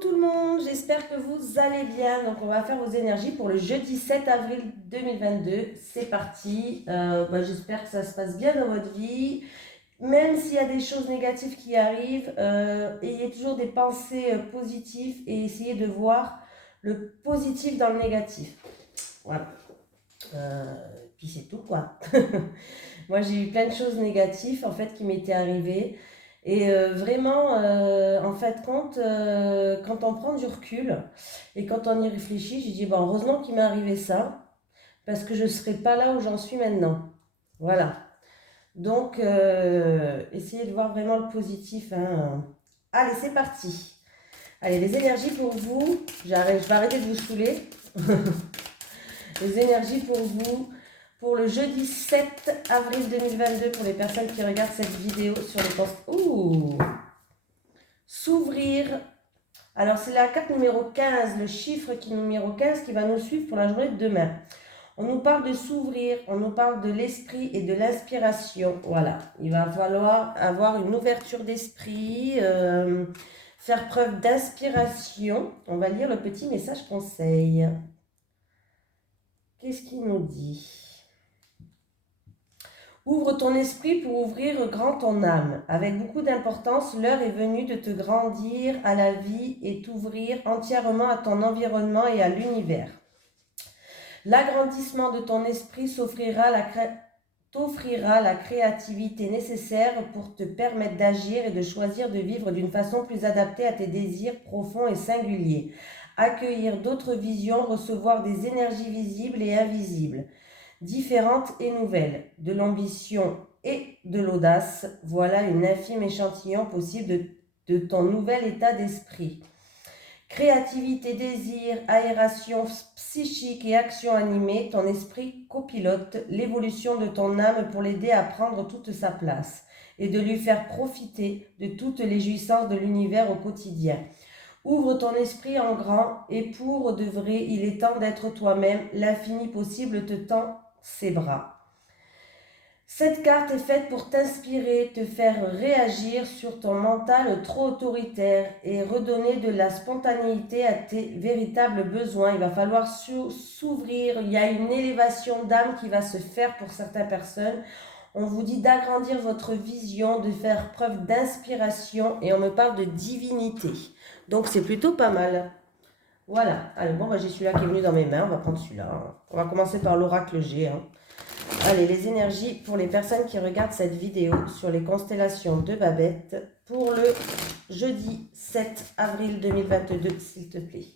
tout le monde, j'espère que vous allez bien. Donc on va faire vos énergies pour le jeudi 7 avril 2022. C'est parti. J'espère que ça se passe bien dans votre vie. Même s'il y a des choses négatives qui arrivent, ayez toujours des pensées positives et essayez de voir le positif dans le négatif. Voilà. Puis c'est tout quoi. Moi j'ai eu plein de choses négatives en fait qui m'étaient arrivées. Et vraiment, en fait, quand on prend du recul et quand on y réfléchit, j'ai dit, bon, heureusement qu'il m'est arrivé ça, parce que je ne serais pas là où j'en suis maintenant. Voilà. Donc, essayez de voir vraiment le positif, hein. Allez, c'est parti. Allez, les énergies pour vous. Je vais arrêter de vous saouler. Les énergies pour vous. Pour le jeudi 7 avril 2022, pour les personnes qui regardent cette vidéo sur les posts. Ouh! S'ouvrir. Alors, c'est la carte numéro 15, le chiffre numéro 15 qui va nous suivre pour la journée de demain. On nous parle de s'ouvrir, on nous parle de l'esprit et de l'inspiration. Voilà, il va falloir avoir une ouverture d'esprit, faire preuve d'inspiration. On va lire le petit message conseil. Qu'est-ce qu'il nous dit ? Ouvre ton esprit pour ouvrir grand ton âme. Avec beaucoup d'importance, l'heure est venue de te grandir à la vie et t'ouvrir entièrement à ton environnement et à l'univers. L'agrandissement de ton esprit t'offrira la créativité nécessaire pour te permettre d'agir et de choisir de vivre d'une façon plus adaptée à tes désirs profonds et singuliers. Accueillir d'autres visions, recevoir des énergies visibles et invisibles, différentes et nouvelles, de l'ambition et de l'audace, voilà une infime échantillon possible de ton nouvel état d'esprit. Créativité, désir, aération psychique et action animée, ton esprit copilote l'évolution de ton âme pour l'aider à prendre toute sa place et de lui faire profiter de toutes les jouissances de l'univers au quotidien. Ouvre ton esprit en grand et pour de vrai, il est temps d'être toi-même, l'infini possible te tend ses bras. Cette carte est faite pour t'inspirer, te faire réagir sur ton mental trop autoritaire et redonner de la spontanéité à tes véritables besoins. Il va falloir s'ouvrir, il y a une élévation d'âme qui va se faire pour certaines personnes. On vous dit d'agrandir votre vision, de faire preuve d'inspiration et on me parle de divinité. Donc c'est plutôt pas mal. Voilà, allez, j'ai celui-là qui est venu dans mes mains, on va prendre celui-là. On va commencer par l'oracle G. Allez, les énergies pour les personnes qui regardent cette vidéo sur les constellations de Babette pour le jeudi 7 avril 2022, s'il te plaît.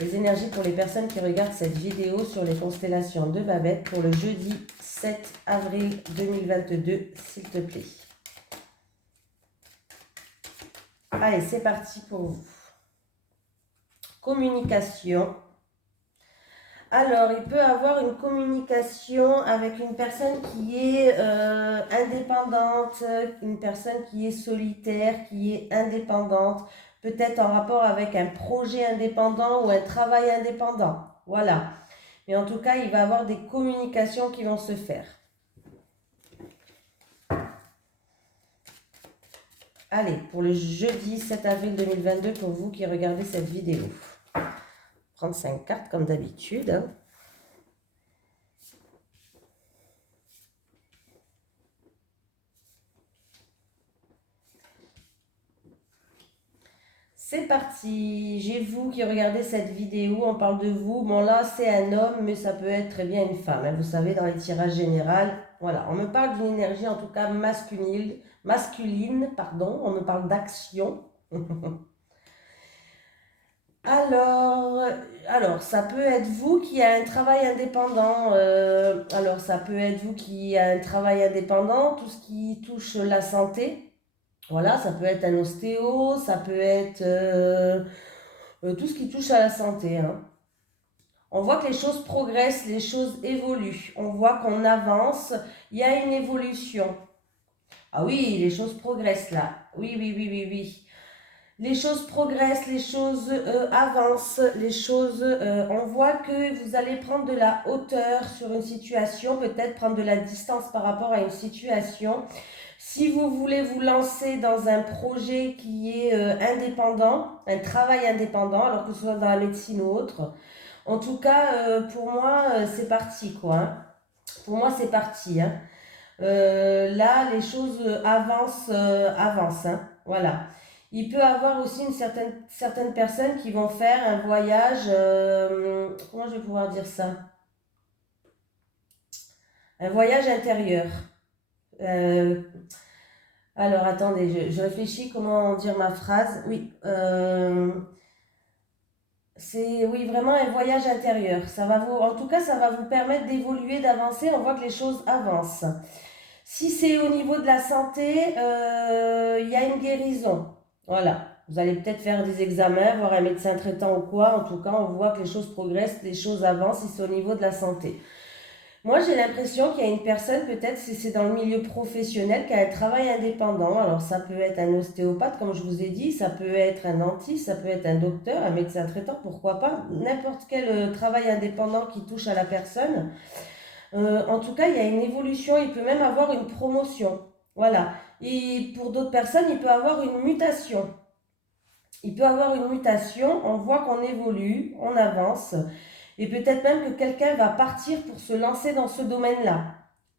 Les énergies pour les personnes qui regardent cette vidéo sur les constellations de Babette pour le jeudi 7 avril 2022, s'il te plaît. Allez, c'est parti pour vous. Communication. Alors, il peut avoir une communication avec une personne qui est indépendante, une personne qui est solitaire, qui est indépendante, peut-être en rapport avec un projet indépendant ou un travail indépendant. Voilà. Mais en tout cas, il va y avoir des communications qui vont se faire. Allez, pour le jeudi 7 avril 2022, pour vous qui regardez cette vidéo. 35 cartes comme d'habitude. C'est parti. J'ai vous qui regardez cette vidéo, on parle de vous. Bon là, c'est un homme, mais ça peut être très bien une femme. Vous savez, dans les tirages généraux, voilà. On me parle d'une énergie en tout cas masculine, on me parle d'action. Alors, ça peut être vous qui a un travail indépendant. Ça peut être vous qui a un travail indépendant, tout ce qui touche la santé. Voilà, ça peut être un ostéo, ça peut être tout ce qui touche à la santé. On voit que les choses progressent, les choses évoluent. On voit qu'on avance, il y a une évolution. Ah oui, les choses progressent là. Oui. Les choses progressent, les choses avancent, les choses, on voit que vous allez prendre de la hauteur sur une situation, peut-être prendre de la distance par rapport à une situation. Si vous voulez vous lancer dans un projet qui est indépendant, un travail indépendant, alors que ce soit dans la médecine ou autre, en tout cas, pour moi, c'est parti, quoi, hein. Pour moi, c'est parti, hein. Là, les choses avancent, hein. Voilà. Il peut y avoir aussi certaines personnes qui vont faire un voyage, comment je vais pouvoir dire ça? Un voyage intérieur. Euh, alors, attendez, je réfléchis comment dire ma phrase. Oui, c'est oui, vraiment un voyage intérieur. En tout cas, ça va vous permettre d'évoluer, d'avancer. On voit que les choses avancent. Si c'est au niveau de la santé, il y a une guérison. Voilà. Vous allez peut-être faire des examens, voir un médecin traitant ou quoi. En tout cas, on voit que les choses progressent, les choses avancent si c'est au niveau de la santé. Moi, j'ai l'impression qu'il y a une personne, peut-être si c'est dans le milieu professionnel, qui a un travail indépendant. Alors, ça peut être un ostéopathe, comme je vous ai dit, ça peut être un dentiste, ça peut être un docteur, un médecin traitant, pourquoi pas. N'importe quel travail indépendant qui touche à la personne. En tout cas, il y a une évolution, il peut même avoir une promotion. Voilà. Et pour d'autres personnes, il peut avoir une mutation. Il peut avoir une mutation, on voit qu'on évolue, on avance, et peut-être même que quelqu'un va partir pour se lancer dans ce domaine-là,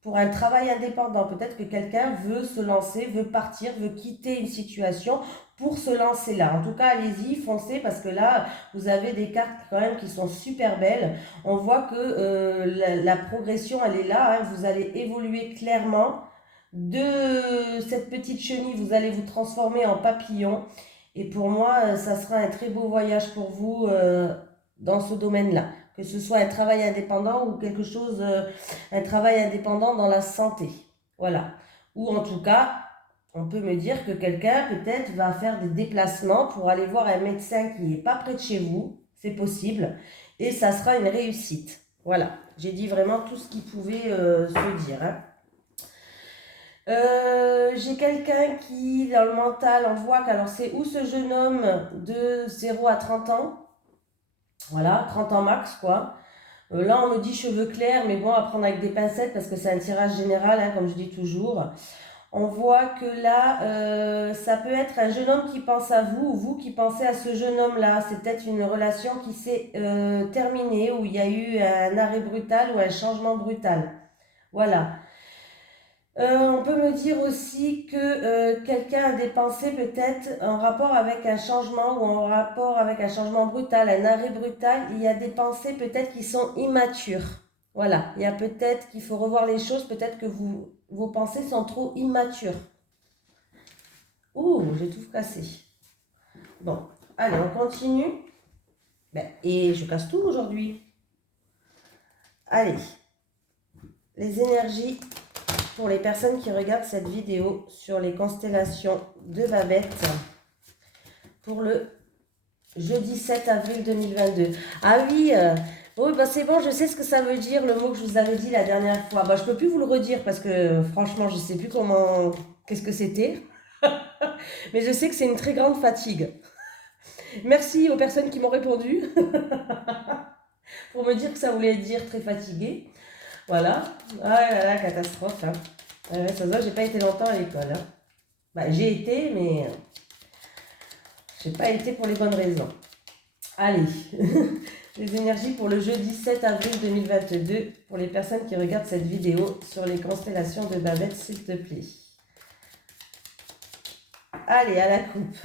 pour un travail indépendant. Peut-être que quelqu'un veut se lancer, veut partir, veut quitter une situation pour se lancer là. En tout cas, allez-y, foncez, parce que là, vous avez des cartes quand même qui sont super belles. On voit que la progression, elle est là, hein. Vous allez évoluer clairement. De cette petite chenille, vous allez vous transformer en papillon. Et pour moi, ça sera un très beau voyage pour vous dans ce domaine-là. Que ce soit un travail indépendant ou quelque chose, un travail indépendant dans la santé. Voilà. Ou en tout cas, on peut me dire que quelqu'un peut-être va faire des déplacements pour aller voir un médecin qui n'est pas près de chez vous. C'est possible. Et ça sera une réussite. Voilà. J'ai dit vraiment tout ce qui pouvait se dire, hein. J'ai quelqu'un qui, dans le mental, on voit qu'alors c'est où ce jeune homme de 0 à 30 ans. Voilà, 30 ans max, quoi. Là, on me dit cheveux clairs, mais bon, à prendre avec des pincettes parce que c'est un tirage général, hein, comme je dis toujours. On voit que là, ça peut être un jeune homme qui pense à vous ou vous qui pensez à ce jeune homme-là. C'est peut-être une relation qui s'est terminée, où il y a eu un arrêt brutal ou un changement brutal. Voilà. On peut me dire aussi que quelqu'un a des pensées peut-être en rapport avec un changement ou en rapport avec un changement brutal, un arrêt brutal. Il y a des pensées peut-être qui sont immatures. Voilà, il y a peut-être qu'il faut revoir les choses, peut-être que vos pensées sont trop immatures. Ouh, j'ai tout cassé. Bon, allez, on continue. Et je casse tout aujourd'hui. Allez, les énergies pour les personnes qui regardent cette vidéo sur les constellations de Babette pour le jeudi 7 avril 2022. Ah oui, oui, c'est bon, je sais ce que ça veut dire, le mot que je vous avais dit la dernière fois. Je ne peux plus vous le redire parce que franchement, je ne sais plus qu'est-ce que c'était. Mais je sais que c'est une très grande fatigue. Merci aux personnes qui m'ont répondu pour me dire que ça voulait dire très fatigué. Voilà. Ah là là, catastrophe, hein. Ouais, ça se voit, j'ai pas été longtemps à l'école, hein. J'ai été, mais j'ai pas été pour les bonnes raisons. Allez, les énergies pour le jeudi 7 avril 2022, pour les personnes qui regardent cette vidéo sur les constellations de Babette, s'il te plaît. Allez, à la coupe.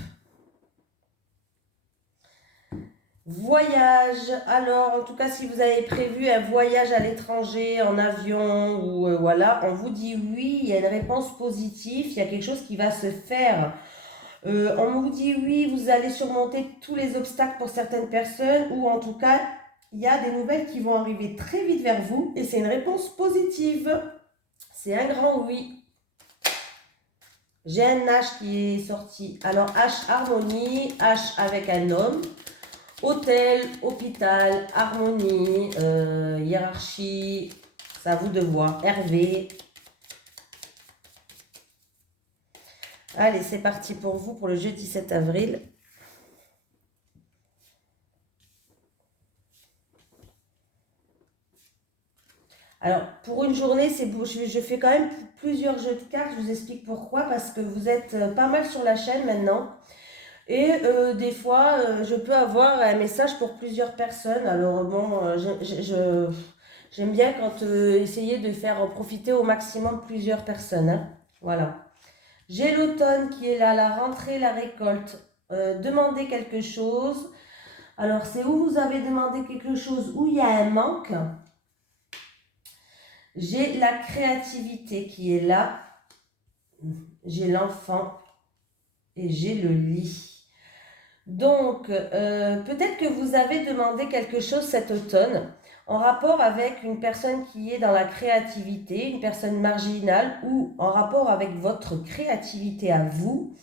Voyage. Alors, en tout cas, si vous avez prévu un voyage à l'étranger, en avion, ou voilà, on vous dit oui, il y a une réponse positive, il y a quelque chose qui va se faire. On vous dit oui, vous allez surmonter tous les obstacles pour certaines personnes, ou en tout cas, il y a des nouvelles qui vont arriver très vite vers vous, et c'est une réponse positive. C'est un grand oui. J'ai un H qui est sorti. Alors, H, harmonie, H avec un homme. Hôtel, hôpital, harmonie, hiérarchie, c'est à vous de voir. Hervé. Allez, c'est parti pour vous pour le jeudi 7 avril. Alors, pour une journée, c'est beau. Je fais quand même plusieurs jeux de cartes. Je vous explique pourquoi. Parce que vous êtes pas mal sur la chaîne maintenant. Et des fois, je peux avoir un message pour plusieurs personnes. Alors, bon, j'aime bien quand essayer de faire profiter au maximum plusieurs personnes, hein. Voilà. J'ai l'automne qui est là, la rentrée, la récolte. Demandez quelque chose. Alors, c'est où vous avez demandé quelque chose où il y a un manque. J'ai la créativité qui est là. J'ai l'enfant et j'ai le lit. Donc, peut-être que vous avez demandé quelque chose cet automne en rapport avec une personne qui est dans la créativité, une personne marginale ou en rapport avec votre créativité à vous.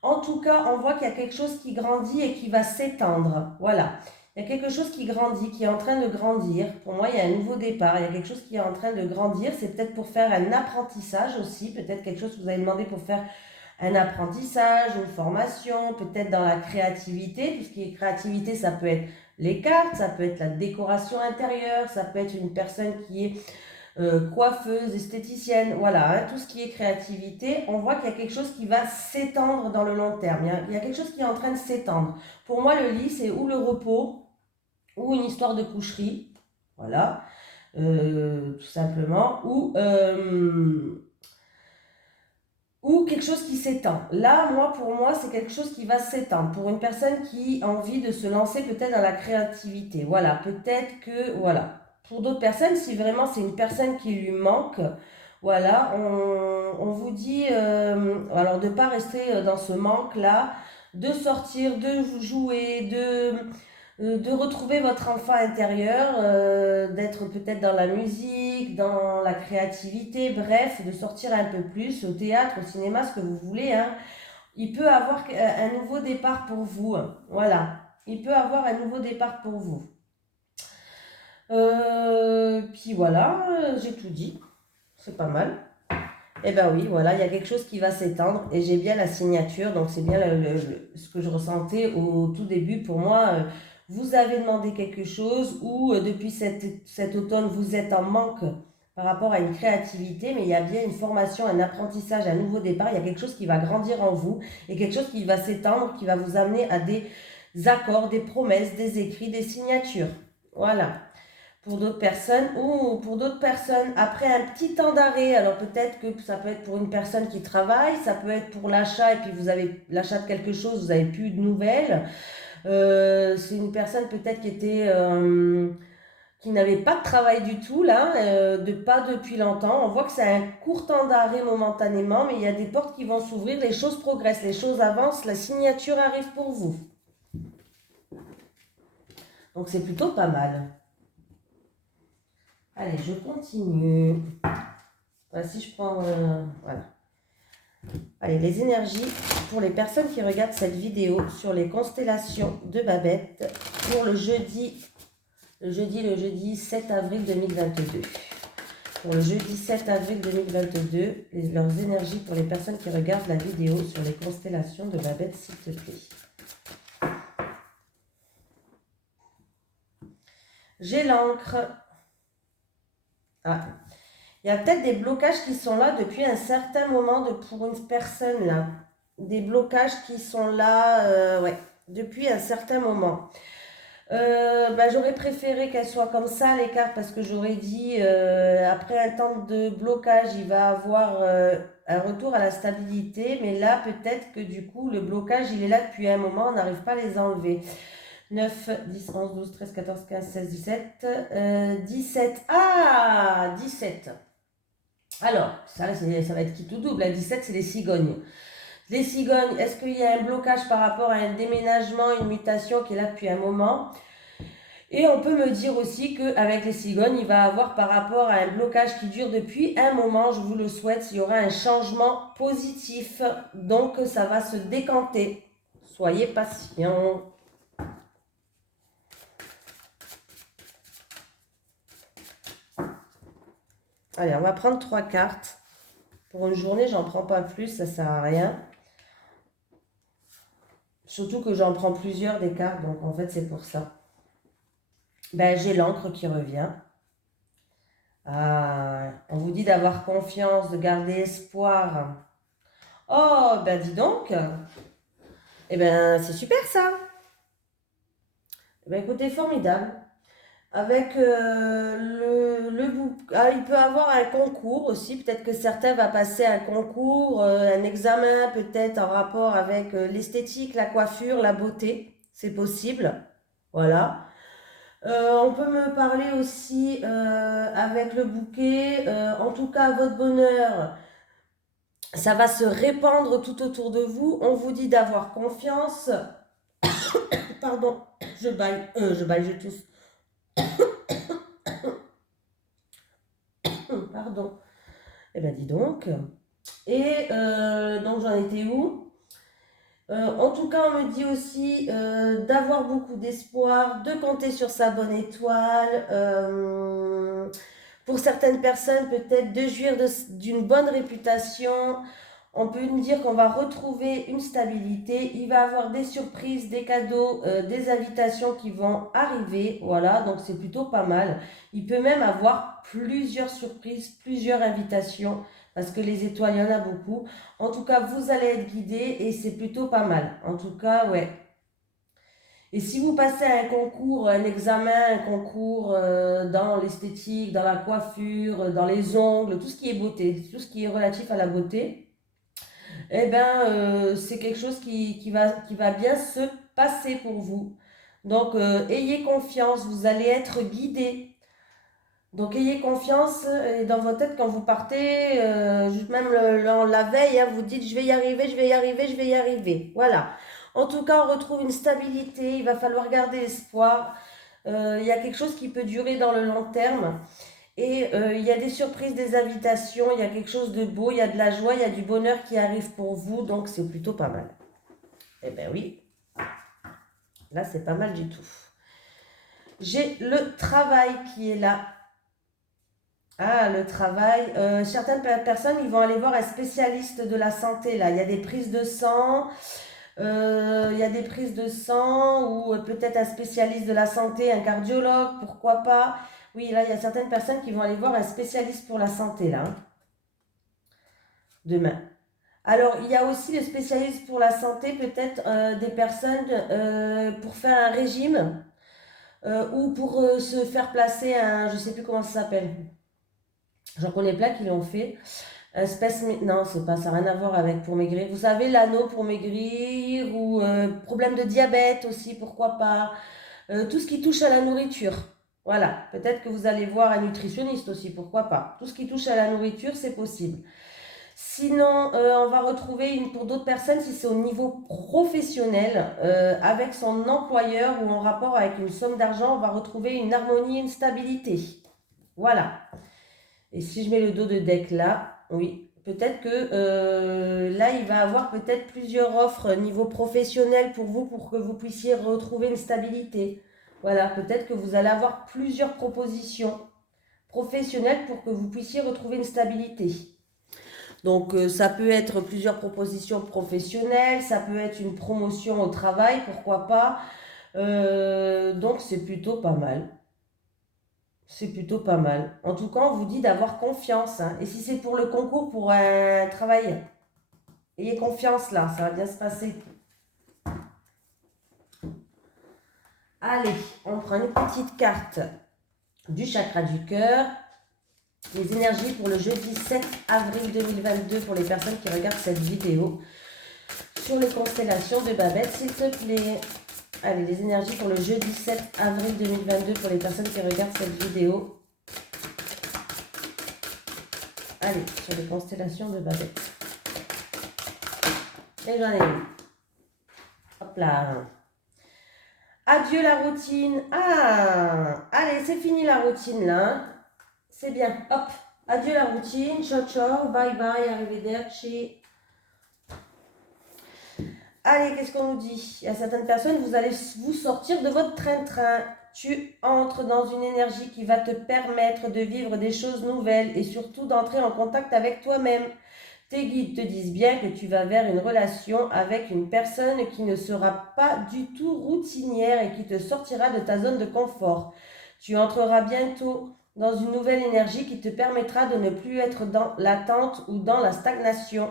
En tout cas, on voit qu'il y a quelque chose qui grandit et qui va s'étendre. Voilà. Il y a quelque chose qui grandit, qui est en train de grandir. Pour moi, il y a un nouveau départ. Il y a quelque chose qui est en train de grandir. C'est peut-être pour faire un apprentissage aussi. Peut-être quelque chose que vous avez demandé pour faire un apprentissage, une formation, peut-être dans la créativité. Tout ce qui est créativité, ça peut être les cartes, ça peut être la décoration intérieure, ça peut être une personne qui est coiffeuse, esthéticienne, voilà, hein, tout ce qui est créativité, on voit qu'il y a quelque chose qui va s'étendre dans le long terme. Il y a quelque chose qui est en train de s'étendre. Pour moi, le lit, c'est ou le repos, ou une histoire de coucherie, voilà, tout simplement, ou quelque chose qui s'étend. Là, pour moi, c'est quelque chose qui va s'étendre. Pour une personne qui a envie de se lancer peut-être dans la créativité. Voilà, peut-être que, voilà. Pour d'autres personnes, si vraiment c'est une personne qui lui manque, voilà, on vous dit, alors de ne pas rester dans ce manque-là, de sortir, de jouer, de retrouver votre enfant intérieur, d'être peut-être dans la musique, dans la créativité, bref, de sortir un peu plus au théâtre, au cinéma, ce que vous voulez, hein. Il peut avoir un nouveau départ pour vous. Voilà. Il peut avoir un nouveau départ pour vous. Puis voilà, j'ai tout dit. C'est pas mal. Eh ben oui, voilà, il y a quelque chose qui va s'étendre et j'ai bien la signature, donc c'est bien ce que je ressentais au tout début. Pour moi, vous avez demandé quelque chose ou depuis cet automne, vous êtes en manque par rapport à une créativité, mais il y a bien une formation, un apprentissage, un nouveau départ. Il y a quelque chose qui va grandir en vous et quelque chose qui va s'étendre, qui va vous amener à des accords, des promesses, des écrits, des signatures. Voilà. Pour d'autres personnes, après un petit temps d'arrêt, alors peut-être que ça peut être pour une personne qui travaille, ça peut être pour l'achat, et puis vous avez l'achat de quelque chose, vous n'avez plus de nouvelles. C'est une personne peut-être qui n'avait pas de travail du tout, là, pas depuis longtemps. On voit que c'est un court temps d'arrêt momentanément, mais il y a des portes qui vont s'ouvrir, les choses progressent, les choses avancent, la signature arrive pour vous. Donc c'est plutôt pas mal. Allez, je continue. Si je prends... voilà. Allez, les énergies pour les personnes qui regardent cette vidéo sur les constellations de Babette pour le jeudi 7 avril 2022. Pour le jeudi 7 avril 2022, leurs énergies pour les personnes qui regardent la vidéo sur les constellations de Babette, s'il te plaît. J'ai l'encre. Ah, il y a peut-être des blocages qui sont là depuis un certain moment pour une personne là. Des blocages qui sont là, ouais, depuis un certain moment. J'aurais préféré qu'elle soit comme ça les cartes parce que j'aurais dit après un temps de blocage il va avoir un retour à la stabilité, mais là peut-être que du coup le blocage il est là depuis un moment, on n'arrive pas à les enlever. 9, 10, 11, 12, 13, 14, 15, 16, 17, 17. Ah, 17. Alors, ça va être qui tout double. À 17, c'est les cigognes. Les cigognes, est-ce qu'il y a un blocage par rapport à un déménagement, une mutation qui est là depuis un moment? Et on peut me dire aussi qu'avec les cigognes, il va y avoir par rapport à un blocage qui dure depuis un moment, je vous le souhaite, il y aura un changement positif. Donc, ça va se décanter. Soyez patients. Allez, on va prendre 3 cartes. Pour une journée, j'en prends pas plus, ça sert à rien. Surtout que j'en prends plusieurs des cartes, donc en fait c'est pour ça. J'ai l'encre qui revient. Ah, on vous dit d'avoir confiance, de garder espoir. Oh, ben dis donc. Eh ben, c'est super ça. Eh ben, écoutez, formidable. Avec il peut avoir un concours aussi. Peut-être que certains va passer un concours, un examen peut-être en rapport avec l'esthétique, la coiffure, la beauté. C'est possible. Voilà. On peut me parler aussi avec le bouquet. En tout cas, votre bonheur, ça va se répandre tout autour de vous. On vous dit d'avoir confiance. Pardon, je tousse. Pardon. Eh ben dis donc. Et donc j'en étais où? En tout cas, on me dit aussi d'avoir beaucoup d'espoir, de compter sur sa bonne étoile. Pour certaines personnes, peut-être de jouir d'une bonne réputation. On peut me dire qu'on va retrouver une stabilité. Il va avoir des surprises, des cadeaux, des invitations qui vont arriver. Voilà, donc c'est plutôt pas mal. Il peut même avoir plusieurs surprises, plusieurs invitations, parce que les étoiles, il y en a beaucoup. En tout cas, vous allez être guidé et c'est plutôt pas mal. En tout cas, ouais. Et si vous passez un concours, un examen, un concours dans l'esthétique, dans la coiffure, dans les ongles, tout ce qui est beauté, tout ce qui est relatif à la beauté, eh ben, c'est quelque chose qui va bien se passer pour vous. Donc, ayez confiance, vous allez être guidé. Donc, ayez confiance dans votre tête quand vous partez, juste même la veille, hein, vous dites je vais y arriver, je vais y arriver, je vais y arriver. Voilà. En tout cas, on retrouve une stabilité, il va falloir garder espoir. Il y a quelque chose qui peut durer dans le long terme. Et il y a des surprises, des invitations, il y a quelque chose de beau, il y a de la joie, il y a du bonheur qui arrive pour vous, donc c'est plutôt pas mal. Eh bien oui, là c'est pas mal du tout. J'ai le travail qui est là. Ah, le travail. Certaines personnes, ils vont aller voir un spécialiste de la santé, là. Il y a des prises de sang, il y a des prises de sang ou peut-être un spécialiste de la santé, un cardiologue, pourquoi pas. Oui, là, il y a certaines personnes qui vont aller voir un spécialiste pour la santé, là, hein, demain. Alors, il y a aussi le spécialiste pour la santé, peut-être des personnes pour faire un régime ou pour se faire placer un, je ne sais plus comment ça s'appelle. J'en connais plein qui l'ont fait. Non, c'est pas, ça n'a rien à voir avec pour maigrir. Vous savez, l'anneau pour maigrir ou problème de diabète aussi, pourquoi pas. Tout ce qui touche à la nourriture. Voilà, peut-être que vous allez voir un nutritionniste aussi, pourquoi pas. Tout ce qui touche à la nourriture, c'est possible. Sinon, on va retrouver pour d'autres personnes, si c'est au niveau professionnel, avec son employeur ou en rapport avec une somme d'argent, on va retrouver une harmonie, une stabilité. Voilà. Et si je mets le dos de deck là, oui, peut-être que là, il va avoir peut-être plusieurs offres niveau professionnel pour vous, pour que vous puissiez retrouver une stabilité. Voilà, peut-être que vous allez avoir plusieurs propositions professionnelles pour que vous puissiez retrouver une stabilité. Donc, ça peut être plusieurs propositions professionnelles, ça peut être une promotion au travail, pourquoi pas. Donc, c'est plutôt pas mal. C'est plutôt pas mal. En tout cas, on vous dit d'avoir confiance, hein. Et si c'est pour le concours, pour un travail, ayez confiance là, ça va bien se passer. Allez, on prend une petite carte du chakra du cœur. Les énergies pour le jeudi 7 avril 2022 pour les personnes qui regardent cette vidéo. Sur les constellations de Babette, s'il te plaît. Allez, les énergies pour le jeudi 7 avril 2022 pour les personnes qui regardent cette vidéo. Allez, sur les constellations de Babette. Et j'en ai une. Hop là. Adieu la routine. Ah, allez, c'est fini la routine là. C'est bien. Hop. Adieu la routine. Ciao, ciao. Bye, bye. Arrivederci. Allez, qu'est-ce qu'on nous dit? Il y a certaines personnes, vous allez vous sortir de votre train-train. Tu entres dans une énergie qui va te permettre de vivre des choses nouvelles et surtout d'entrer en contact avec toi-même. Tes guides te disent bien que tu vas vers une relation avec une personne qui ne sera pas du tout routinière et qui te sortira de ta zone de confort. Tu entreras bientôt dans une nouvelle énergie qui te permettra de ne plus être dans l'attente ou dans la stagnation.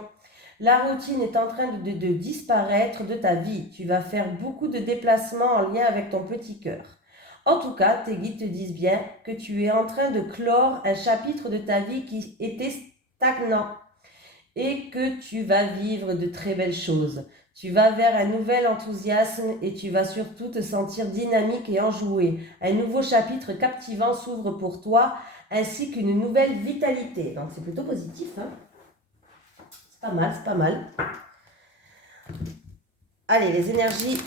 La routine est en train de disparaître de ta vie. Tu vas faire beaucoup de déplacements en lien avec ton petit cœur. En tout cas, tes guides te disent bien que tu es en train de clore un chapitre de ta vie qui était stagnant et que tu vas vivre de très belles choses. Tu vas vers un nouvel enthousiasme et tu vas surtout te sentir dynamique et enjoué. Un nouveau chapitre captivant s'ouvre pour toi ainsi qu'une nouvelle vitalité. Donc c'est plutôt positif, hein? C'est pas mal, c'est pas mal. Allez, les énergies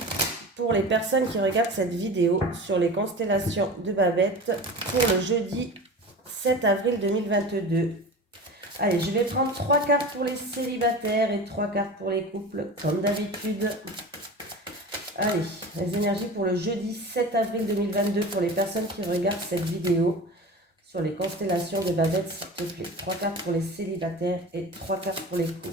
pour les personnes qui regardent cette vidéo sur les constellations de Babette pour le jeudi 7 avril 2022. Allez, je vais prendre 3 cartes pour les célibataires et 3 cartes pour les couples, comme d'habitude. Allez, les énergies pour le jeudi 7 avril 2022 pour les personnes qui regardent cette vidéo sur les constellations de Babette, s'il te plaît. 3 cartes pour les célibataires et 3 cartes pour les couples.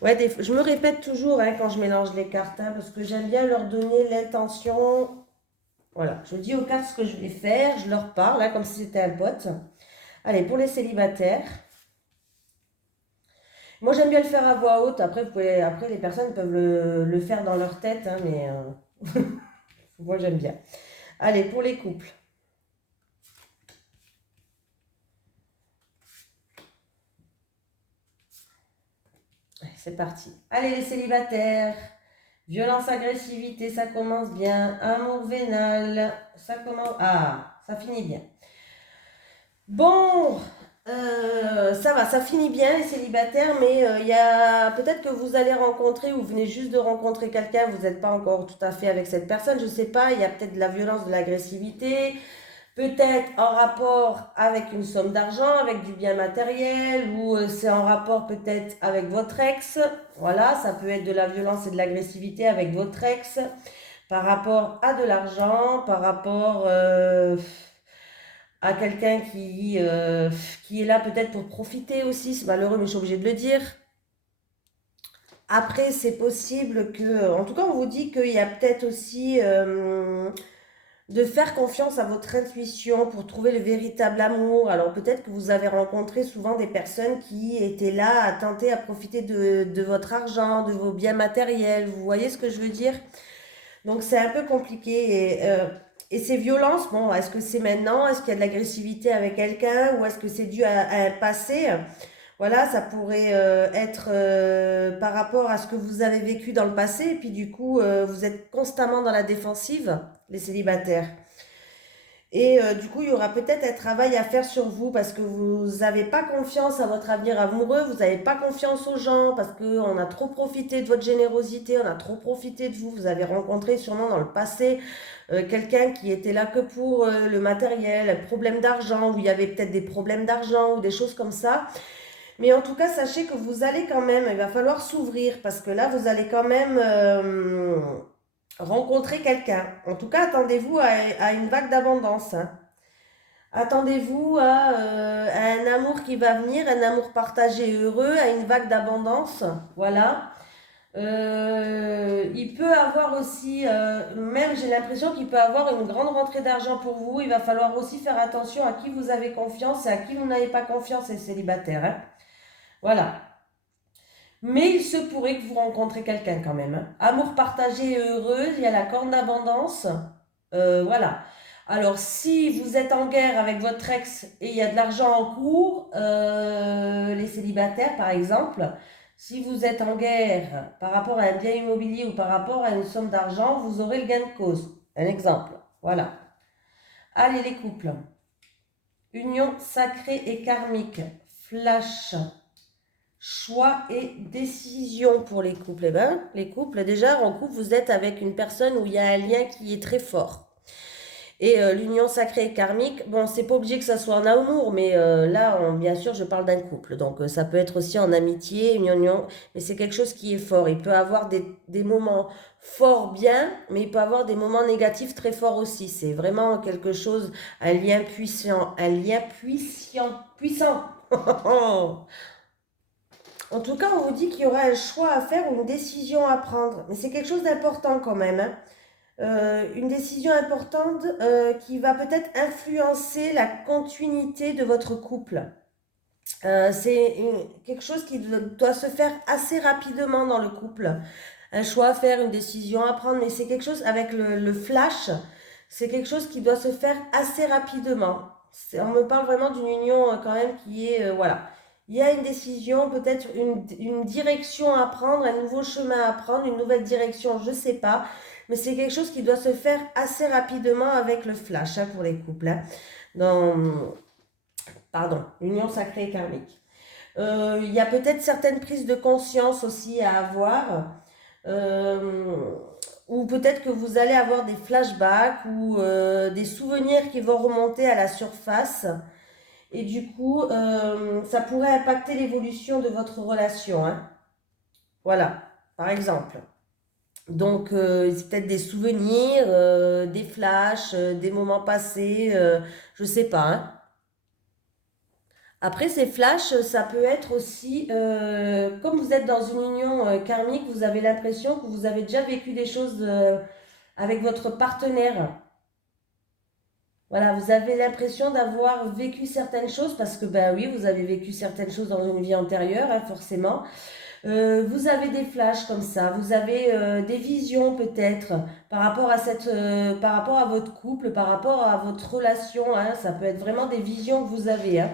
Ouais, je me répète toujours quand je mélange les cartes, parce que j'aime bien leur donner l'intention. Voilà, je dis aux cartes ce que je vais faire, je leur parle, comme si c'était un pote. Allez, pour les célibataires. Moi, j'aime bien le faire à voix haute. Après, les personnes peuvent le faire dans leur tête, mais moi, j'aime bien. Allez, pour les couples. C'est parti. Allez, les célibataires. Violence, agressivité, ça commence bien. Amour vénal, ça commence... Ah, ça finit bien. Bon, ça va, ça finit bien les célibataires, mais il y a peut-être que vous allez rencontrer ou vous venez juste de rencontrer quelqu'un, vous n'êtes pas encore tout à fait avec cette personne, je ne sais pas, il y a peut-être de la violence, de l'agressivité, peut-être en rapport avec une somme d'argent, avec du bien matériel, ou c'est en rapport peut-être avec votre ex. Voilà, ça peut être de la violence et de l'agressivité avec votre ex, par rapport à de l'argent, par rapport à quelqu'un qui est là peut-être pour profiter aussi. C'est malheureux, mais je suis obligée de le dire. Après, c'est possible que... En tout cas, on vous dit qu'il y a peut-être aussi... de faire confiance à votre intuition pour trouver le véritable amour. Alors peut-être que vous avez rencontré souvent des personnes qui étaient là à tenter à profiter de votre argent, de vos biens matériels. Vous voyez ce que je veux dire? Donc c'est un peu compliqué. Et ces violences, bon, est-ce que c'est maintenant? Est-ce qu'il y a de l'agressivité avec quelqu'un? Ou est-ce que c'est dû à un passé? Voilà, ça pourrait être par rapport à ce que vous avez vécu dans le passé. Et puis du coup, vous êtes constamment dans la défensive, les célibataires. Et du coup, il y aura peut-être un travail à faire sur vous parce que vous n'avez pas confiance à votre avenir amoureux, vous n'avez pas confiance aux gens parce qu'on a trop profité de votre générosité, on a trop profité de vous. Vous avez rencontré sûrement dans le passé quelqu'un qui était là que pour le matériel, un problème d'argent, où il y avait peut-être des problèmes d'argent ou des choses comme ça. Mais en tout cas, sachez que vous allez quand même, il va falloir s'ouvrir parce que là, vous allez quand même rencontrer quelqu'un. En tout cas, attendez-vous à une vague d'abondance. Attendez-vous à un amour qui va venir, un amour partagé et heureux, à une vague d'abondance. Voilà. Il peut avoir aussi, même j'ai l'impression qu'il peut avoir une grande rentrée d'argent pour vous. Il va falloir aussi faire attention à qui vous avez confiance et à qui vous n'avez pas confiance, les célibataires. Voilà. Mais il se pourrait que vous rencontrez quelqu'un quand même. Amour partagé et heureux, il y a la corne d'abondance. Voilà. Alors, si vous êtes en guerre avec votre ex et il y a de l'argent en cours, les célibataires par exemple, si vous êtes en guerre par rapport à un bien immobilier ou par rapport à une somme d'argent, vous aurez le gain de cause. Un exemple. Voilà. Allez les couples. Union sacrée et karmique. Flash. Choix et décision pour les couples. Eh ben, les couples, déjà, en couple, vous êtes avec une personne où il y a un lien qui est très fort. Et l'union sacrée et karmique, bon, c'est pas obligé que ça soit en amour, mais là, bien sûr, je parle d'un couple. Donc, ça peut être aussi en amitié, une union, mais c'est quelque chose qui est fort. Il peut avoir des moments forts bien, mais il peut avoir des moments négatifs très forts aussi. C'est vraiment quelque chose, un lien puissant, puissant. En tout cas, on vous dit qu'il y aura un choix à faire ou une décision à prendre. Mais c'est quelque chose d'important quand même. une décision importante qui va peut-être influencer la continuité de votre couple. C'est quelque chose qui doit se faire assez rapidement dans le couple. Un choix à faire, une décision à prendre, mais c'est quelque chose avec le flash, c'est quelque chose qui doit se faire assez rapidement. On me parle vraiment d'une union quand même qui est, voilà. Il y a une décision, peut-être une direction à prendre, un nouveau chemin à prendre, une nouvelle direction, je ne sais pas. Mais c'est quelque chose qui doit se faire assez rapidement avec le flash pour les couples. Dans, pardon, l'union sacrée et karmique. Il y a peut-être certaines prises de conscience aussi à avoir, euh, ou peut-être que vous allez avoir des flashbacks ou des souvenirs qui vont remonter à la surface, et du coup, ça pourrait impacter l'évolution de votre relation, hein. Voilà, par exemple. Donc, c'est peut-être des souvenirs, des flashs, des moments passés, je sais pas, hein. Après, ces flashs, ça peut être aussi, comme vous êtes dans une union karmique, vous avez l'impression que vous avez déjà vécu des choses avec votre partenaire. Voilà, vous avez l'impression d'avoir vécu certaines choses parce que, ben oui, vous avez vécu certaines choses dans une vie antérieure, hein, forcément. Vous avez des flashs comme ça, vous avez des visions peut-être par rapport à votre couple, par rapport à votre relation, hein, ça peut être vraiment des visions que vous avez, hein.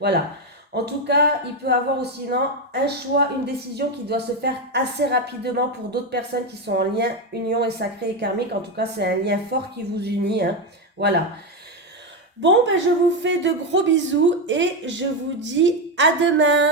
Voilà. En tout cas, il peut avoir aussi non, un choix, une décision qui doit se faire assez rapidement pour d'autres personnes qui sont en lien, union et sacré et karmique. En tout cas, c'est un lien fort qui vous unit, hein. Voilà. Bon, ben, je vous fais de gros bisous et je vous dis à demain.